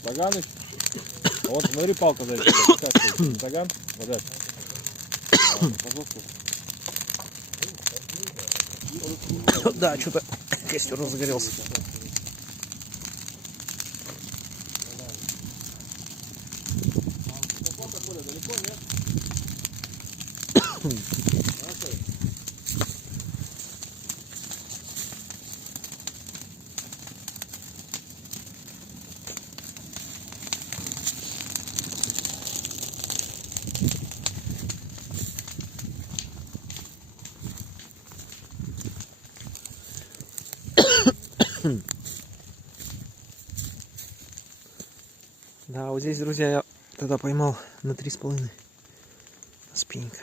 Таганыч. Вот смотри, палка за Таган. Вот это. Да, что-то костер разгорелся. Да, вот здесь, друзья, я тогда поймал на 3,5 спиннинга.